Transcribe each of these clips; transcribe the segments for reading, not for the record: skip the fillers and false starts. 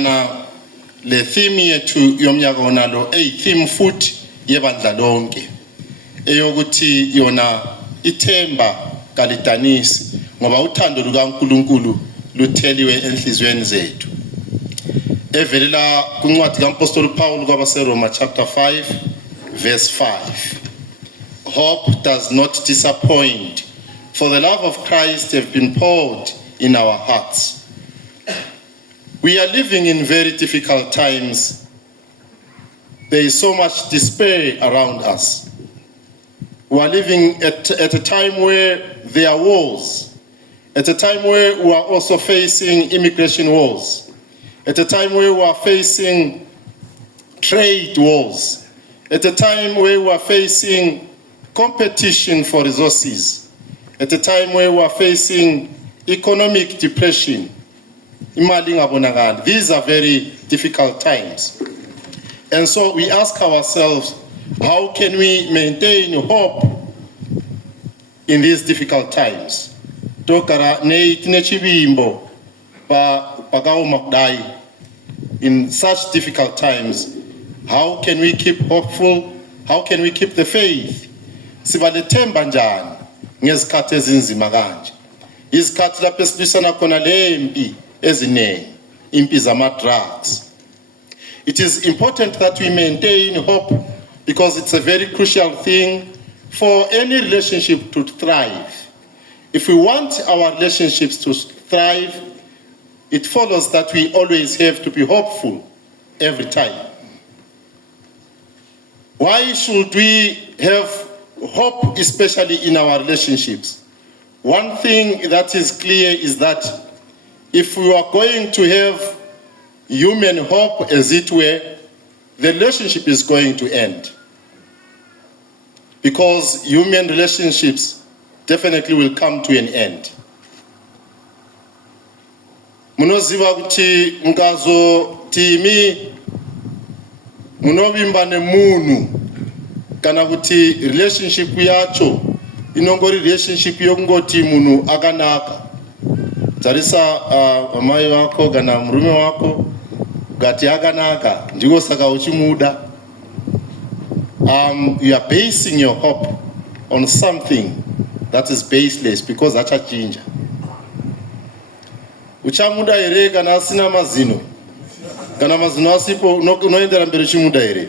Na le theme yethu yomnyaka onalo theme futhi yebandla lonke eyokuthi yona ithemba kalidanisi ngoba uthando lukaNkulunkulu lutheliwe enhlizweni zethu. Evelela kuncwadi kaMapostoli Paul kwabaseRoma chapter 5 verse 5. Hope does not disappoint, for the love of Christ have been poured in our hearts. We are living in very difficult times. There is so much despair around us. We are living at a time where there are wars, at a time where we are also facing immigration wars, at a time where we are facing trade wars, at a time where we are facing competition for resources, at a time where we are facing economic depression. These are very difficult times. And so we ask ourselves, how can we maintain hope in these difficult times? In such difficult times, how can we keep hopeful? How can we keep the faith? Sibalethemba njani ngezikhathi ezinzima kanje. Izikhathi lapho esibisana khona lempi eziningi, impi zama-drugs. It is important that we maintain hope because it's a very crucial thing for any relationship to thrive. If we want our relationships to thrive, it follows that we always have to be hopeful every time. Why should we have hope, especially in our relationships? One thing that is clear is that if we are going to have human hope, as it were, the relationship is going to end. Because human relationships definitely will come to an end. Munoziva kuti mkazo timi munovimba nemunu kana kuti relationship yacho inongori relationship yokungoti munu akanaka. Tarisa amai wako kana murume wako gati akanaka ndiko saka uchimuda. You are basing your hope on something that is baseless because achachinja. Uchamuda ere kana asina mazino. Kana mazino asipo unoendera mbere chimuda ere.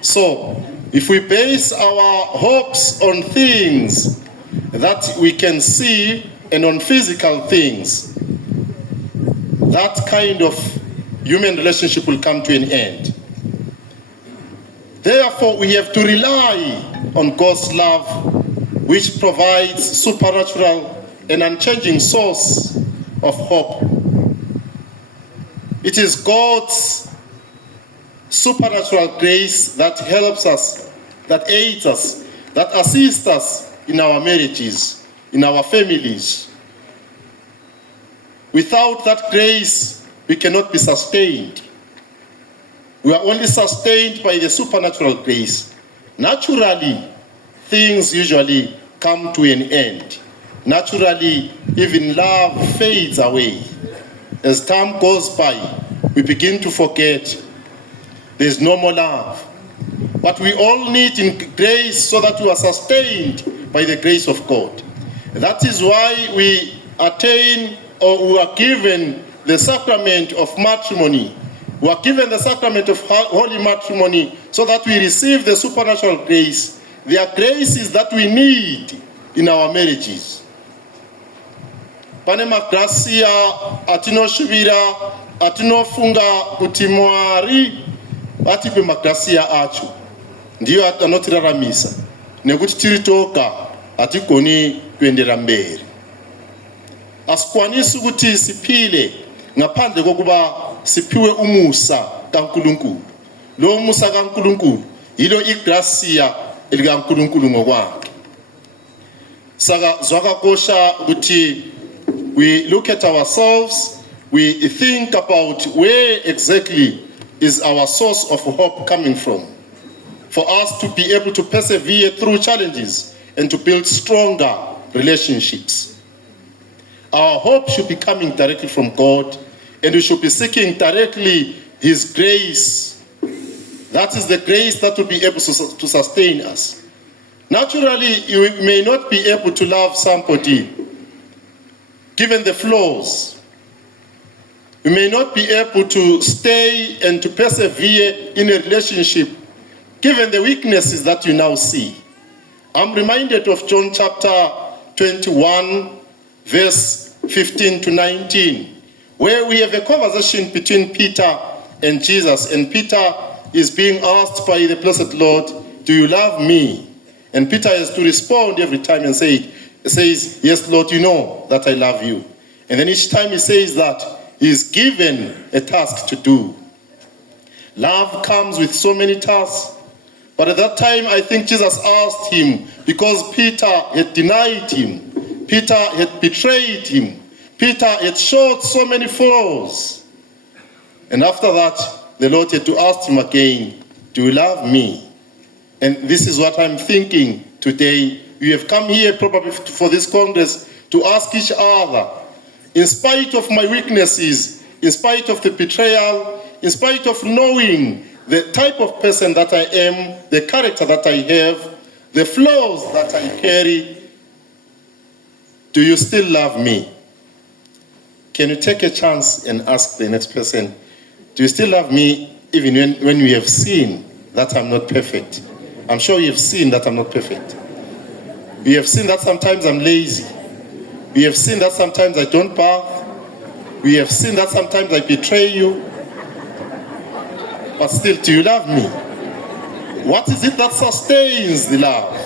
So, if we base our hopes on things that we can see and on physical things, that kind of human relationship will come to an end. Therefore, we have to rely on God's love, which provides supernatural and unchanging source of hope. It is God's supernatural grace that helps us, that aids us, that assists us in our marriages, in our families. Without that grace, we cannot be sustained. We are only sustained by the supernatural grace. Naturally, things usually come to an end. Naturally, even love fades away. As time goes by, we begin to forget there's no more love. But we all need in grace so that we are sustained by the grace of God. That is why we attain or we are given the sacrament of matrimony. We are given the sacrament of holy matrimony so that we receive the supernatural grace. There are graces that we need in our marriages. Pane magracia atinoshuvira atinofunga kuti Mwari atipe magracia acho ndiyo anotiraramisa nekuti tiri toga hatigoni kuendera mberi. Asikwanisi kuti siphile ngaphandle kokuba sipiwe umusa kaNkulunkulu. Lo musa kaNkulunkulu yilo igracia elikaNkulunkulu ngokwakhe. Saka zwakakosha ukuthi we look at ourselves, we think about where exactly is our source of hope coming from, for us to be able to persevere through challenges and to build stronger relationships. Our hope should be coming directly from God, and we should be seeking directly His grace. That is the grace that will be able to sustain us. Naturally, you may not be able to love somebody given the flaws. You may not be able to stay and to persevere in a relationship given the weaknesses that you now see. I'm reminded of John chapter 21, verse 15 to 19, where we have a conversation between Peter and Jesus, and Peter is being asked by the blessed Lord, do you love me? And Peter has to respond every time and says, yes, Lord, you know that I love you. And then each time he says that, he is given a task to do. Love comes with so many tasks. But at that time, I think Jesus asked him, because Peter had denied him, Peter had betrayed him, Peter had showed so many flaws. And after that, the Lord had to ask him again, do you love me? And this is what I'm thinking today. We have come here probably for this Congress to ask each other, in spite of my weaknesses, in spite of the betrayal, in spite of knowing the type of person that I am, the character that I have, the flaws that I carry, do you still love me? Can you take a chance and ask the next person, do you still love me even when we have seen that I'm not perfect? I'm sure you have seen that I'm not perfect. We have seen that sometimes I'm lazy. We have seen that sometimes I don't bath. We have seen that sometimes I betray you. But still, do you love me? What is it that sustains the love?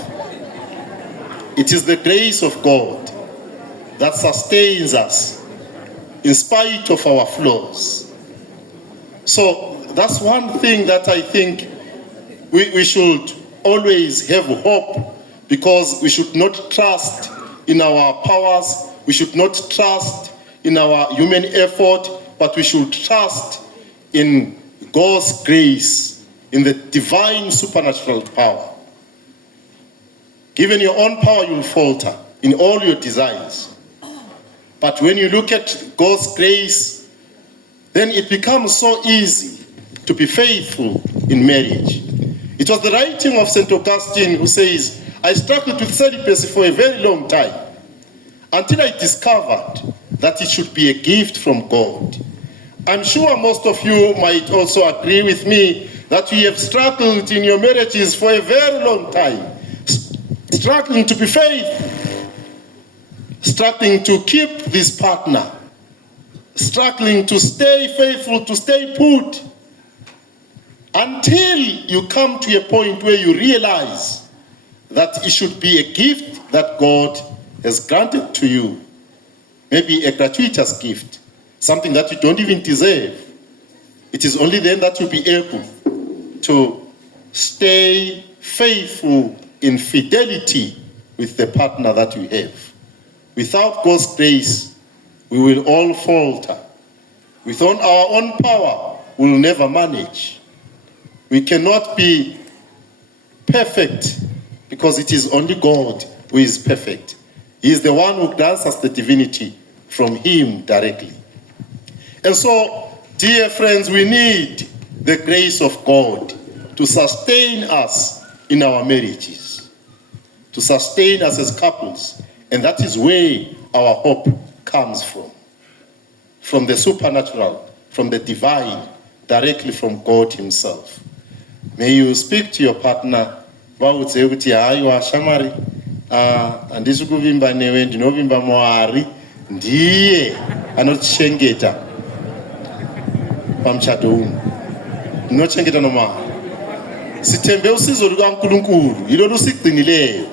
It is the grace of God that sustains us in spite of our flaws. So that's one thing that I think we should always have hope, because we should not trust in our powers, we should not trust in our human effort, but we should trust in God's grace, in the divine supernatural power. Given your own power, you will falter in all your desires. But when you look at God's grace, then it becomes so easy to be faithful in marriage. It was the writing of St. Augustine who says, I struggled with celibacy for a very long time until I discovered that it should be a gift from God. I'm sure most of you might also agree with me that you have struggled in your marriages for a very long time, struggling to be faithful, struggling to keep this partner, struggling to stay faithful, to stay put, until you come to a point where you realize that it should be a gift that God has granted to you. Maybe a gratuitous gift, something that you don't even deserve. It is only then that you'll be able to stay faithful in fidelity with the partner that you have. Without God's grace, we will all falter. Without our own power, we will never manage. We cannot be perfect, because it is only God who is perfect. He is the one who grants us the divinity from Him directly. And so, dear friends, we need the grace of God to sustain us in our marriages, to sustain us as couples. And that is where our hope comes from the supernatural, from the divine, directly from God Himself. May you speak to your partner, vawudze kuti haiwa shamwari, handisi kuvimba newe, ndinovimba Mwari, ndiye anotichengeta pamuchato uno, ndinochengeta noMwari. Sitembe usizo lukaNkulunkulu, ilo lusigcinileyo.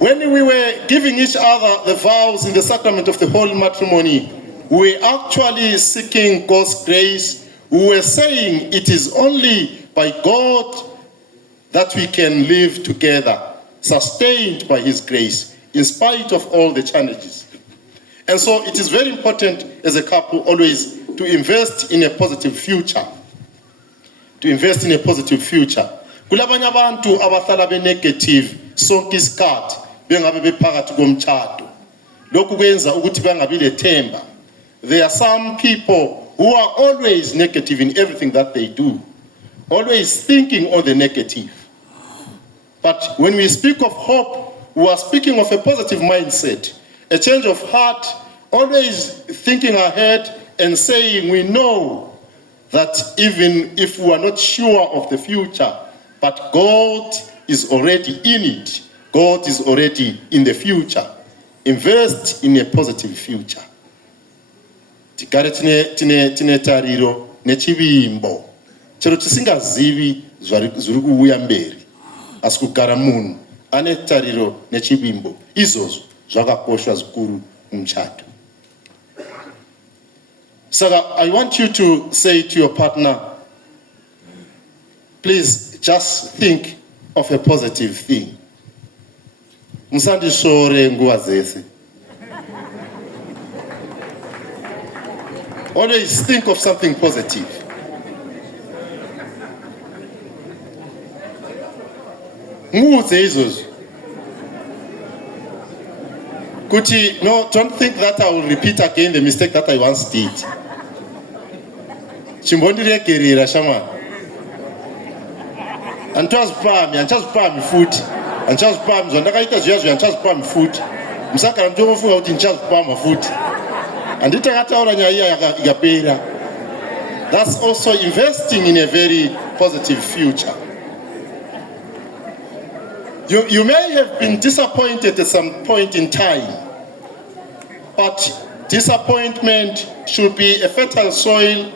When we were giving each other the vows in the sacrament of the holy matrimony, we were actually seeking God's grace. We were saying it is only by God that we can live together, sustained by His grace, in spite of all the challenges. And so it is very important as a couple always to invest in a positive future. To invest in a positive future. Kulabanye abantu abahlala be negative sonke isikhathi bengabe bephakathi komtshado. lokhu kwenza ukuthi bangabi lethemba. There are some people who are always negative in everything that they do, always thinking on the negative. But when we speak of hope, we are speaking of a positive mindset, a change of heart, always thinking ahead and saying we know that even if we are not sure of the future, but God is already in it. God is already in the future. Invest in a positive future. Tikare tine tariro nechivimbo. Chero tisingazivi zviri kuuya mberi. Asi kugara munhu ane tariro nechivimbo. Izvozvo zvakakoshwa zvikuru mumuchato. So I want you to say to your partner, please just think of a positive thing. Musandishore nguva dzese. Always think of something positive. Muudze izvozvo. Kuti, no, don't think that I will repeat again the mistake that I once did. Chimbondiregerera shamwari. Andichazipami futi. Andichazipami zvandakaita zviya andichazipami futi. Musagara muchifunga kuti ndichazipama futi. Anditi akataura nyaya iya ikapera. That's also investing in a very positive future. You may have been disappointed at some point in time, but disappointment should be a fertile soil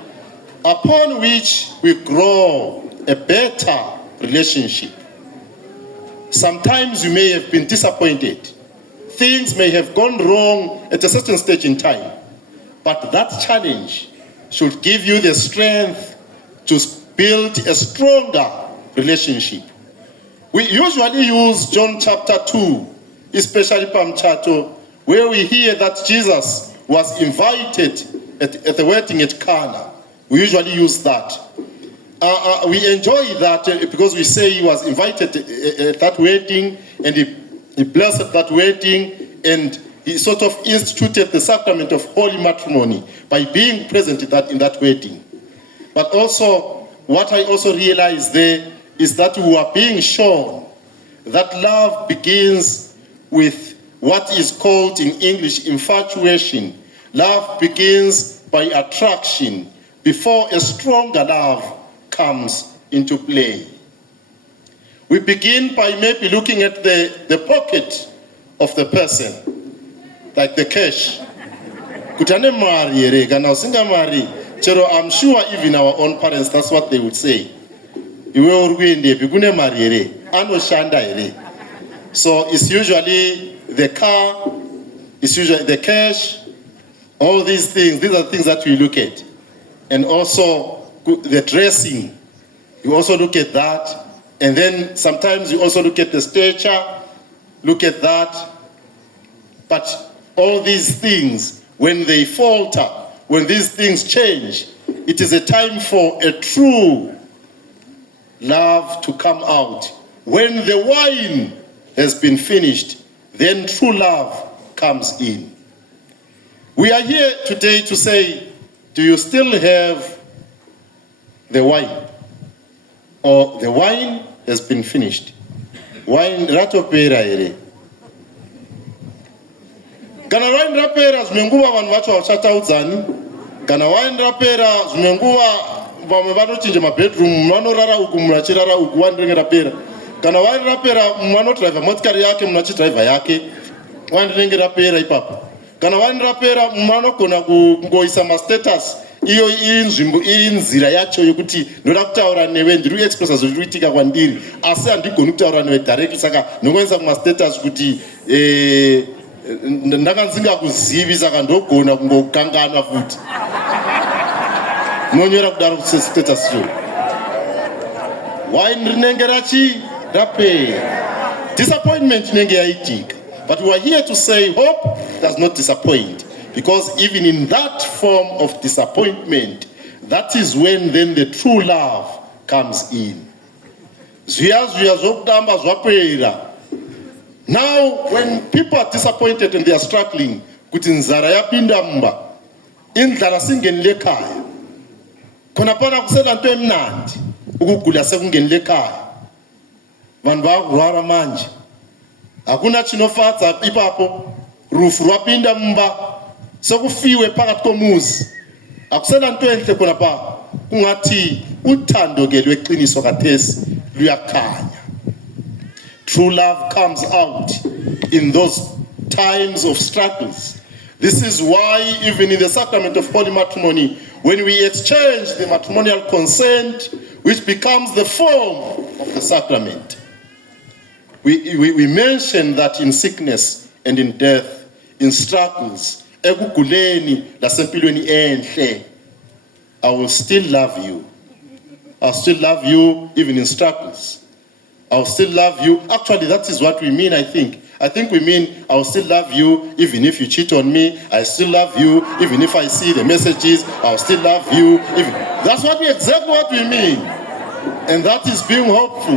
upon which we grow a better relationship. Sometimes you may have been disappointed. Things may have gone wrong at a certain stage in time, but that challenge should give you the strength to build a stronger relationship. We usually use John chapter 2, especially Pamchato, where we hear that Jesus was invited at the wedding at Cana. We usually use that. We enjoy that because we say he was invited at that wedding and he blessed that wedding and he sort of instituted the sacrament of holy matrimony by being present in that wedding. But also, what I also realized there is that we are being shown that love begins with what is called in English infatuation. Love begins by attraction before a stronger love comes into play. We begin by maybe looking at the pocket of the person, like the cash. Kutane mari ere kana usinga mari. Chero, I'm sure even our own parents, that's what they would say. So it's usually the car, it's usually the cash, all these things. These are things that we look at. And also the dressing, you also look at that. And then sometimes you also look at the stature, look at that. But all these things, when they falter, when these things change, it is a time for a true love to come out. When the wine has been finished, then true love comes in. We are here today to say, do you still have the wine? Or the wine has been finished? Wine ratopera ere. Kana wine rapera zmenguva vanhu vacho vachataudzani. Kana wine rapera zmenguva vamwe vanochinja mabedroom, vanorara uku munhu achirara uku wine rinenge rapera. Kana wine rapera munhu anodhiraivha motikari yake munhu achidhiraivha yake, wine rinenge rapera ipapo. Kana wine rapera munhu anogona kungoisa mastatus iyo iri nzvimbo iri nzira yacho yokuti ndoda kutaura newe ndiri kuexpressa zviri kuitika kwandiri asi handigoni kutaura newe directly saka ndingoisa kumastatus kuti ndakanzingakuzivi saka ndogona kungokanganwa futi nonyora kudaro status cho wine rinenge rapera disappointment inenge yaitika. But we are here to say hope does not disappoint, because even in that form of disappointment, that is when then the true love comes in. Zviya zvokutamba zvapera Now, when people are disappointed and they are struggling, kuti nzara yapinda mba, indlala singenile ekhaya. Khona phana kusela nto emnandi, ukugula sekungenile ekhaya. Vanhu vakurwara manje. Hakuna chinofatsa ipapo, rufu rwapinda mba, sekufiwe phakathi komuzi. Akusela nto enhle khona pha, kungathi uthando ke lweqiniso kaThesi luyakhanya. True love comes out in those times of struggles. This is why even in the sacrament of holy matrimony, when we exchange the matrimonial consent, which becomes the form of the sacrament, we mention that in sickness and in death, in struggles, ekuguleni lasempilweni enhle, I will still love you. I'll still love you even in struggles. I'll still love you. Actually, that is what we mean, I think. I think we mean, I'll still love you even if you cheat on me. I still love you even if I see the messages. I'll still love you. That's exactly what we mean. And that is being hopeful.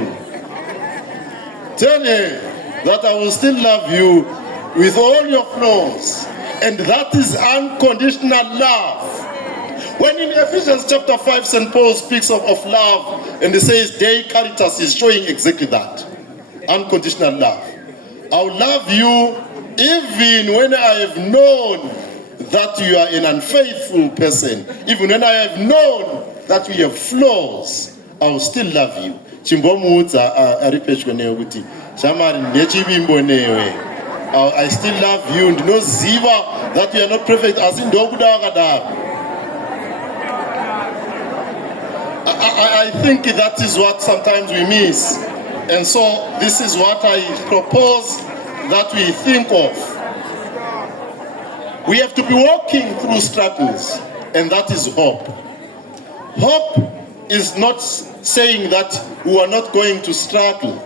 Tell me that I will still love you with all your flaws. And that is unconditional love. When in Ephesians chapter 5, St. Paul speaks of love, and he says, Dei Caritas is showing exactly that. Unconditional love. I'll love you even when I have known that you are an unfaithful person. Even when I have known that you have flaws, I will still love you. I still love you. No ziva that you are not perfect. I think that is what sometimes we miss. And so this is what I propose that we think of. We have to be walking through struggles, and that is hope. Hope is not saying that we are not going to struggle.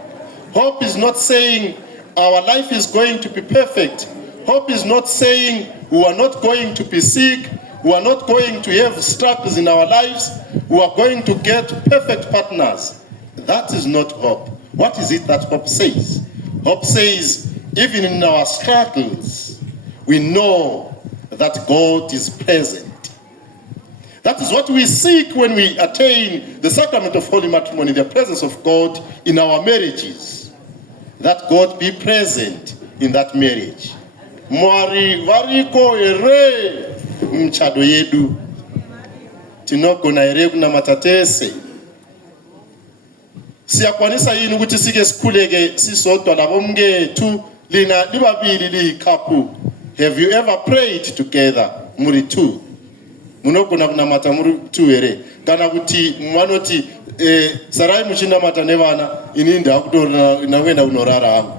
Hope is not saying our life is going to be perfect. Hope is not saying we are not going to be sick. We are not going to have struggles in our lives. We are going to get perfect partners. That is not hope. What is it that hope says? Hope says, even in our struggles, we know that God is present. That is what we seek when we attain the sacrament of holy matrimony, the presence of God in our marriages. That God be present in that marriage. Mwari variko ere mchado yedu. Tinoko na ere kuna matatese. Siyakwanisa yini ukuthi sike sikhuleke sisodwa labo mngethu lina libabili liyikhapu. Have you ever prayed together muri two? Munogona kunamata muri two ere. Kana kuti mwanoti sarai muchinda mata nevana ininda akutora nawenda unorara hangu.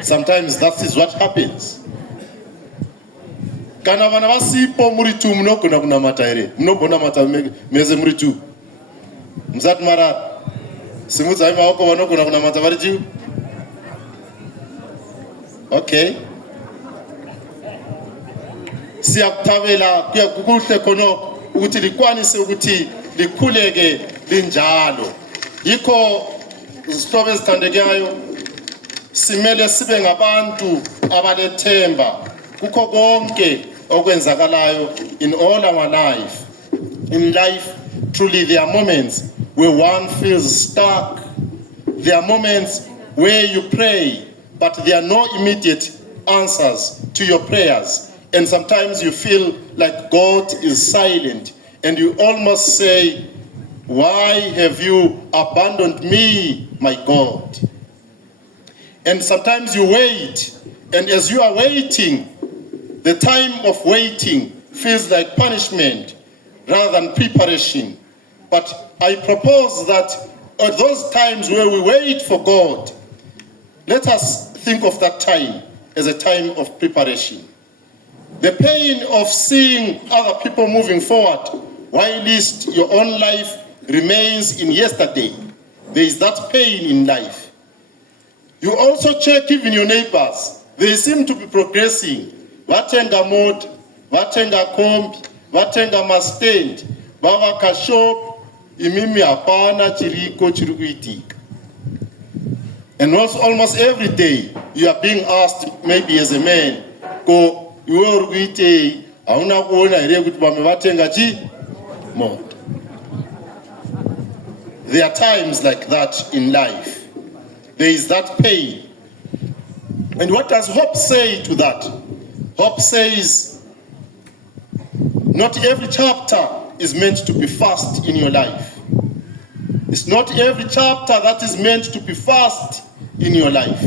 Sometimes that is what happens. Kana vana vasipo muri two munogona kunamata ere. Munogona mata meze muri two. Mzat mara simudza maoko vanogona kunamata vari two. Okay. Siyakuthavela kuya kuhle khona ukuthi likwanise ukuthi likhuleke linjalo. Yikho isihlobo ezithandekayo simele sibe ngabantu abalethemba kukho konke okwenzakalayo in all our life. In life, truly there are moments where one feels stuck. There are moments where you pray, but there are no immediate answers to your prayers. And sometimes you feel like God is silent, and you almost say, why have you abandoned me, my God? And sometimes you wait, and as you are waiting, the time of waiting feels like punishment rather than preparation. But I propose that at those times where we wait for God, let us think of that time as a time of preparation. The pain of seeing other people moving forward, while least your own life remains in yesterday. There is that pain in life. You also check even your neighbors. They seem to be progressing. Vatenga mod, vatenga kombi, vatenga mastand, bava kashop, imimi apana chiriko chirikuitika. And also almost every day you are being asked, maybe as a man, go, you are going more. There are times like that in life. There is that pain. And what does hope say to that? Hope says, not every chapter is meant to be fast in your life. It's not every chapter that is meant to be fast in your life.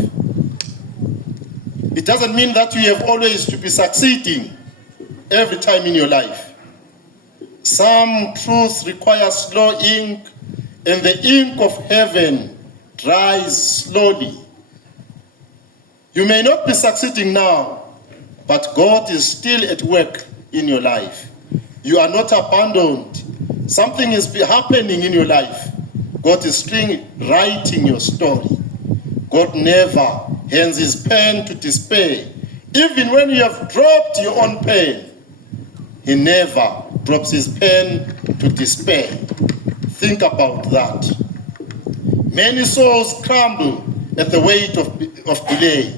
It doesn't mean that you have always to be succeeding every time in your life. Some truths require slow ink, and the ink of heaven dries slowly. You may not be succeeding now, but God is still at work in your life. You are not abandoned. Something is happening in your life. God is still writing your story. God never hands his pen to despair. Even when you have dropped your own pen, he never drops his pen to despair. Think about that. Many souls crumble at the weight of delay.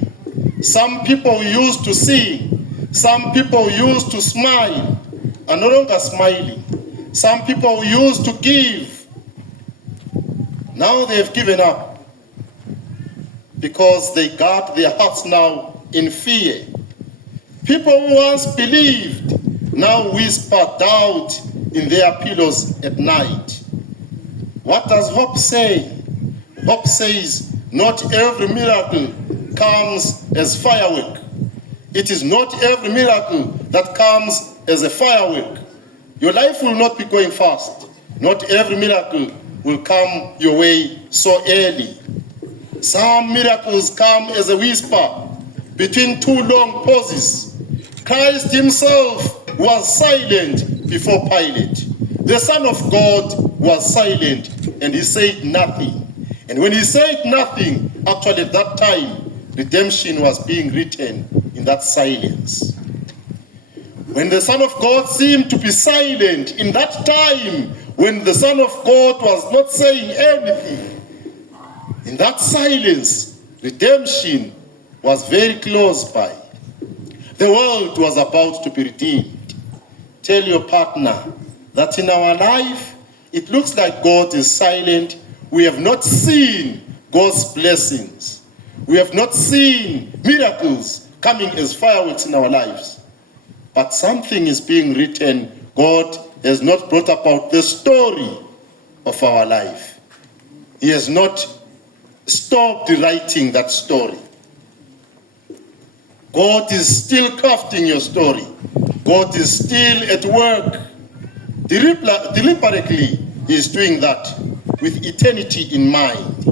Some people used to sing, some people used to smile are no longer smiling. Some people used to give, now they have given up because they got their hearts now in fear. People who once believed now whisper doubt in their pillows at night. What does hope say? Hope says not every miracle comes as firework. It is not every miracle that comes as a firework. Your life will not be going fast. Not every miracle will come your way so early. Some miracles come as a whisper between two long pauses. Christ himself was silent before Pilate. The Son of God was silent and he said nothing. And when he said nothing, actually at that time, redemption was being written in that silence. When the Son of God seemed to be silent, in that time, when the Son of God was not saying anything, in that silence, redemption was very close by. The world was about to be redeemed. Tell your partner that in our life, it looks like God is silent. We have not seen God's blessings. We have not seen miracles coming as fireworks in our lives. But something is being written. God has not brought about the story of our life. He has not stopped writing that story. God is still crafting your story. God is still at work. Deliberately, he is doing that with eternity in mind.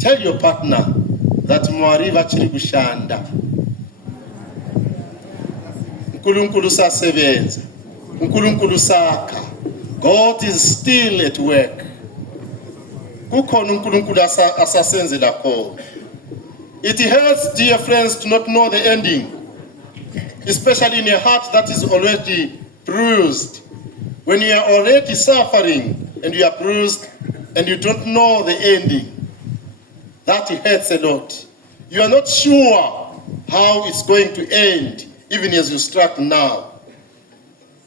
Tell your partner that Mwariva chiri kushanda. Nkulunkulu sasebenza. Nkulunkulu sakha. God is still at work. Kukhona uNkulunkulu asasenzela khona. It hurts, dear friends, to not know the ending, especially in a heart that is already bruised. When you are already suffering and you are bruised and you don't know the ending, that hurts a lot. You are not sure how it's going to end, even as you start now.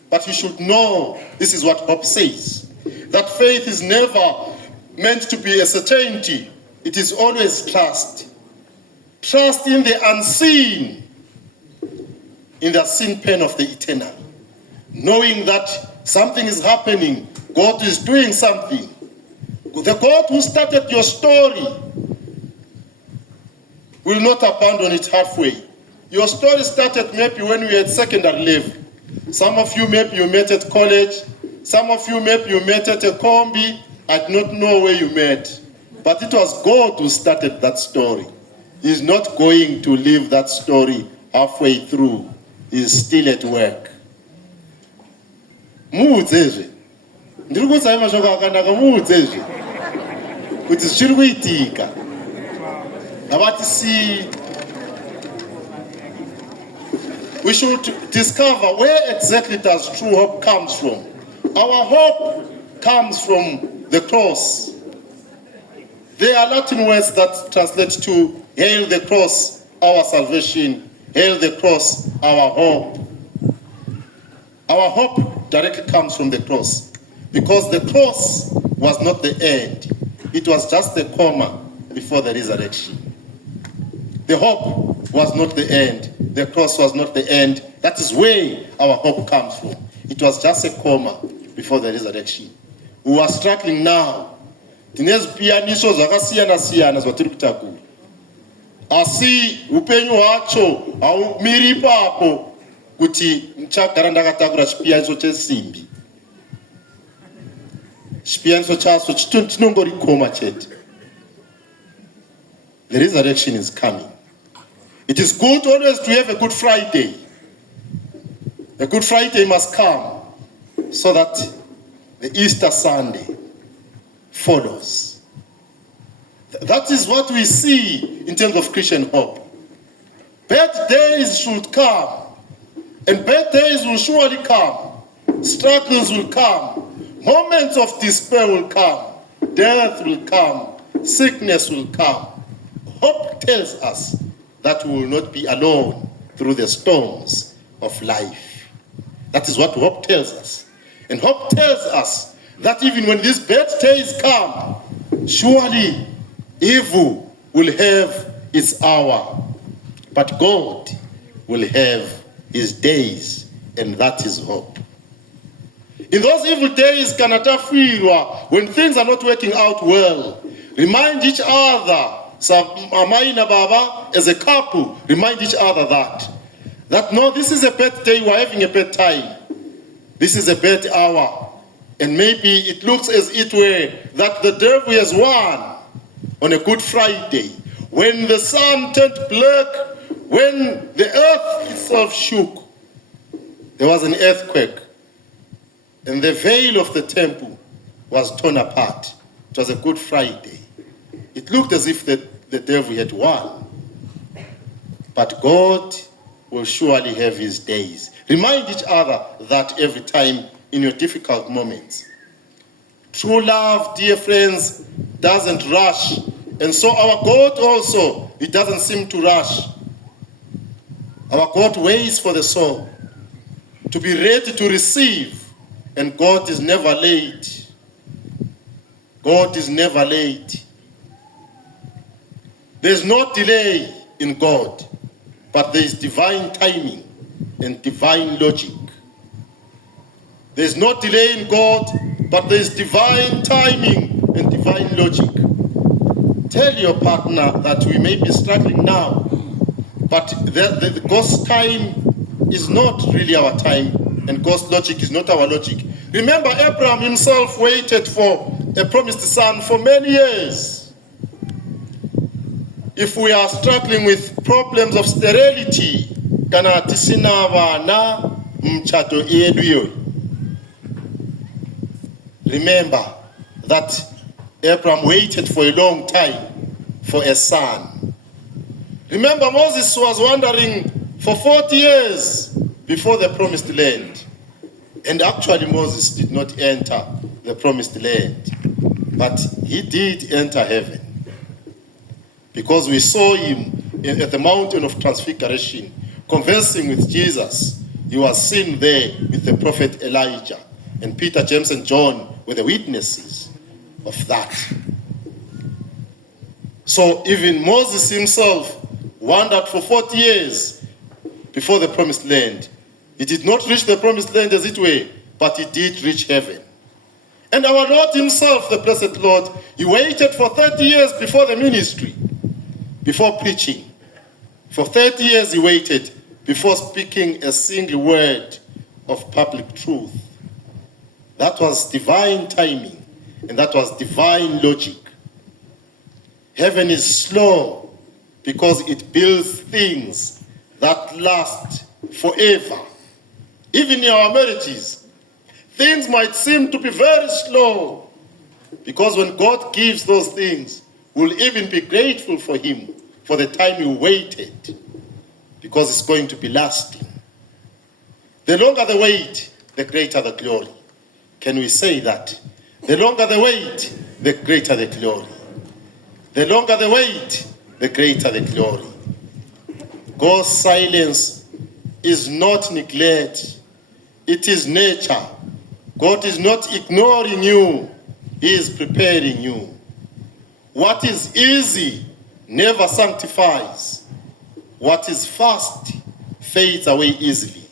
But you should know, this is what hope says, that faith is never meant to be a certainty. It is always trust. Trust in the unseen, in the unseen pain of the eternal. Knowing that something is happening, God is doing something. The God who started your story will not abandon it halfway. Your story started maybe when you were at secondary level. Some of you maybe you met at college. Some of you maybe you met at a combi. I do not know where you met. But it was God who started that story. He's not going to leave that story halfway through. He's still at work. Mudzezve. Ndiri kutsaya mashoko akanaka mudzezve. Kuti zvichiri kuitika. Avati see. We should discover where exactly does true hope comes from. Our hope comes from the cross. There are Latin words that translate to hail the cross, our salvation, hail the cross, our hope. Our hope directly comes from the cross, because the cross was not the end. It was just the comma before the resurrection. The hope was not the end. The cross was not the end. That is where our hope comes from. It was just a comma before the resurrection. We are struggling now. Tinezipiyaniso zvakasiyana-siyana zvatiri kutakura. Asi upenyu hwacho haumiri ipapo kuti ndichagara ndakatakura chipiyaniso chesimbi. Chipiyaniso chacho chinongori koma chete. The resurrection is coming. It is good always to have a Good Friday. A Good Friday must come so that the Easter Sunday follows. That is what we see in terms of Christian hope. Bad days should come, and bad days will surely come. Struggles will come. Moments of despair will come. Death will come. Sickness will come. Hope tells us that we will not be alone through the storms of life. That is what hope tells us. And hope tells us that even when these bad days come, surely evil will have its hour, but God will have his days, and that is hope. In those evil days, kanatafirwa, when things are not working out well, remind each other, Amaina Baba, as a couple, remind each other that no, this is a bad day, we're having a bad time. This is a bad hour. And maybe it looks as it were that the devil has won on a Good Friday, when the sun turned black, when the earth itself shook. There was an earthquake, and the veil of the temple was torn apart. It was a Good Friday. It looked as if the devil had won. But God will surely have his days. Remind each other that every time in your difficult moments. True love, dear friends, doesn't rush. And so our God also, it doesn't seem to rush. Our God waits for the soul to be ready to receive. And God is never late. God is never late. There's no delay in God, but there is divine timing and divine logic. There's no delay in God, but there is divine timing and divine logic. Tell your partner that we may be struggling now, but the God's time is not really our time, and God's logic is not our logic. Remember, Abraham himself waited for a promised son for many years. If we are struggling with problems of sterility, kana tisina vana mchato edu. Remember that Abraham waited for a long time for a son. Remember, Moses was wandering for 40 years before the promised land. And actually Moses did not enter the promised land, but he did enter heaven. Because we saw him at the mountain of transfiguration, conversing with Jesus. He was seen there with the prophet Elijah. And Peter, James, and John were the witnesses of that. So even Moses himself wandered for 40 years before the promised land. He did not reach the promised land as it were, but he did reach heaven. And our Lord himself, the blessed Lord, he waited for 30 years before the ministry, before preaching. For 30 years he waited before speaking a single word of public truth. That was divine timing, and that was divine logic. Heaven is slow because it builds things that last forever. Even in our marriages, things might seem to be very slow, because when God gives those things, we'll even be grateful for him for the time he waited, because it's going to be lasting. The longer the wait, the greater the glory. Can we say that? The longer the wait, the greater the glory. The longer the wait, the greater the glory. God's silence is not neglect. It is nature. God is not ignoring you. He is preparing you. What is easy never sanctifies. What is fast fades away easily.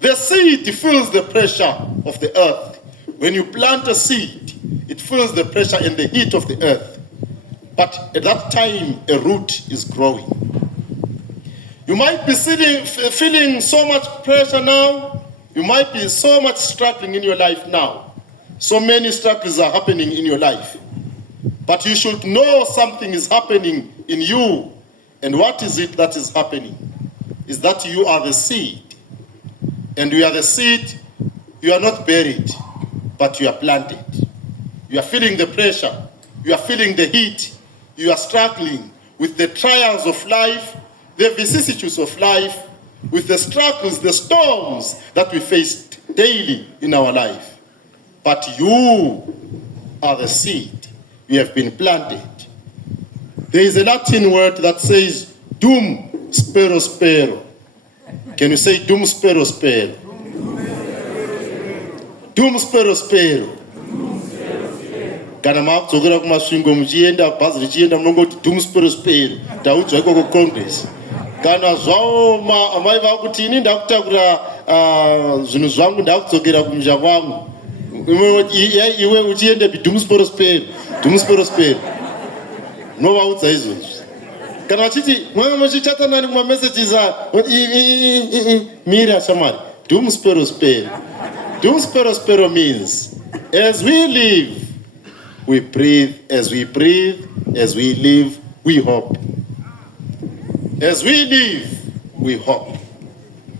The seed feels the pressure of the earth. When you plant a seed, it feels the pressure and the heat of the earth. But at that time, a root is growing. You might be feeling so much pressure now. You might be so much struggling in your life now. So many struggles are happening in your life. But you should know something is happening in you. And what is it that is happening? Is that you are the seed. And you are the seed. You are not buried, but you are planted. You are feeling the pressure. You are feeling the heat. You are struggling with the trials of life, the vicissitudes of life, with the struggles, the storms that we face daily in our life. But you are the seed. You have been planted. There is a Latin word that says, dum spero spero. Can you say dum spero spero? Dum spero spero. Kana makudzokera kumasvingo muchienda bhazi richienda munongoti dum spero spero. Taudzwa ikoko Congress. Kana zvawo amai vakuti ini ndakutakura zvinhu zvangu ndakudzokera kumusha kwangu. Iwe uchienda dum spero spero. Dum spero spero. Novaudza izvozvo. Kana vachiti mwanga muchichata nani kumamessages mira shamari. Dum spero spero. Dum spero spero means as we live, we breathe. As we breathe, as we live, we hope. As we live, we hope.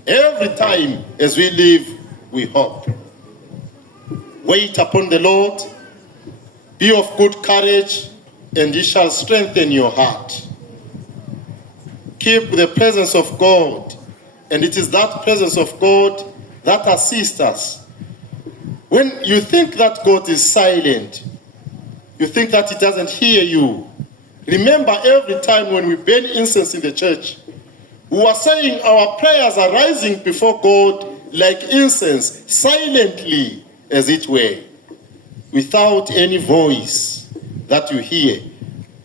Every time as we live, we hope. Wait upon the Lord. Be of good courage, and He shall strengthen your heart. Keep the presence of God, and it is that presence of God that assists us. When you think that God is silent, you think that He doesn't hear you. Remember, every time when we burn incense in the church, we are saying our prayers are rising before God like incense, silently as it were, without any voice that you hear.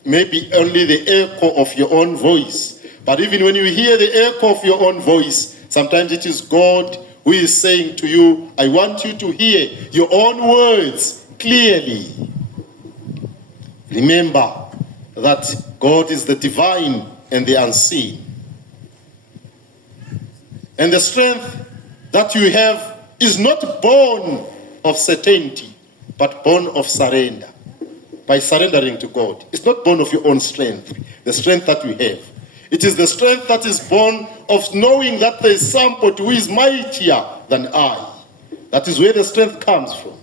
Maybe only the echo of your own voice. But even when you hear the echo of your own voice, sometimes it is God who is saying to you, I want you to hear your own words clearly. Remember that God is the divine and the unseen. And the strength that you have is not born of certainty, but born of surrender. By surrendering to God. It's not born of your own strength, the strength that you have. It is the strength that is born of knowing that there is somebody who is mightier than I. That is where the strength comes from.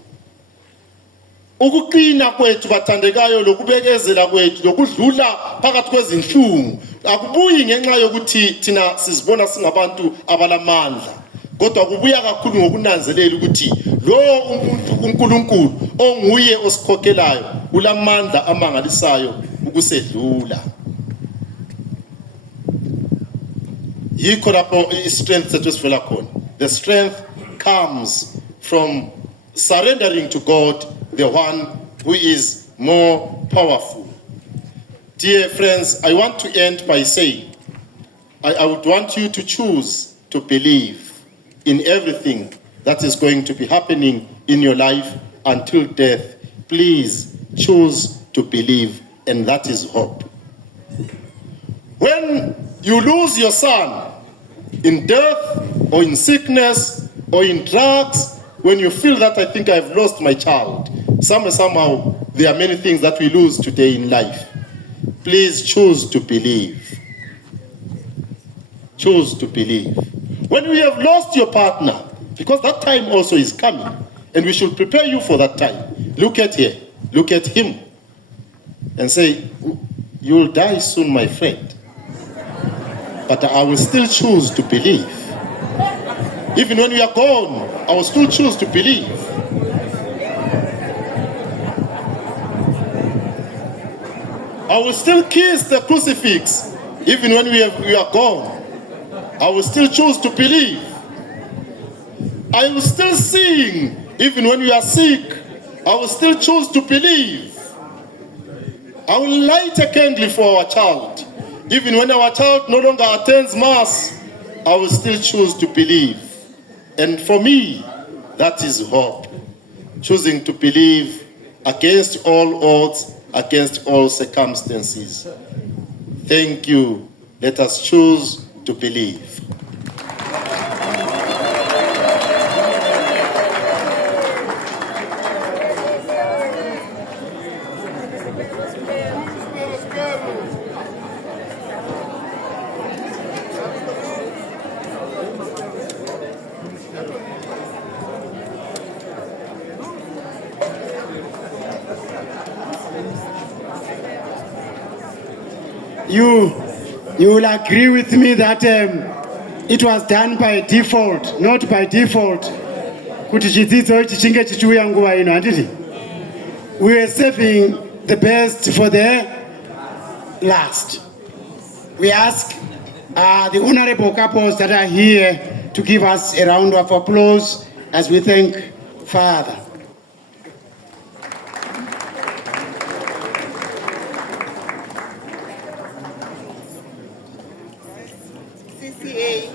Ukuqina kwethu bathandekayo lokubekezela kwethu lokudlula phakathi kwezinhlungu akubuyi ngenxa yokuthi thina sizibona singabantu abalamandla, kodwa kubuya kakhulu ngokunanzelela ukuthi lo uNkulunkulu onguye osikhokhelayo ulamandla amangalisayo ukusedlula. Yikho lapho strength sethu sivela khona. The strength comes from surrendering to God, the one who is more powerful. Dear friends, I want to end by saying, I would want you to choose to believe in everything that is going to be happening in your life until death. Please choose to believe, and that is hope. When you lose your son in death or in sickness or in drugs, when you feel that I think I've lost my child, somehow there are many things that we lose today in life. Please choose to believe. Choose to believe. When we have lost your partner, because that time also is coming, and we should prepare you for that time. Look at here, look at him, and say, you'll die soon, my friend. But I will still choose to believe. Even when we are gone, I will still choose to believe. I will still kiss the crucifix even when we are gone. I will still choose to believe. I will still sing even when we are sick. I will still choose to believe. I will light a candle for our child. Even when our child no longer attends Mass, I will still choose to believe. And for me, that is hope. Choosing to believe against all odds, against all circumstances. Thank you. Let us choose to believe. You will agree with me that it was done by default, not by default. Kuti chidzidzo ichi chinge chichiuya nguva ino, handiti? We were saving the best for the last. We ask the honorable couples that are here to give us a round of applause as we thank Father. CCA.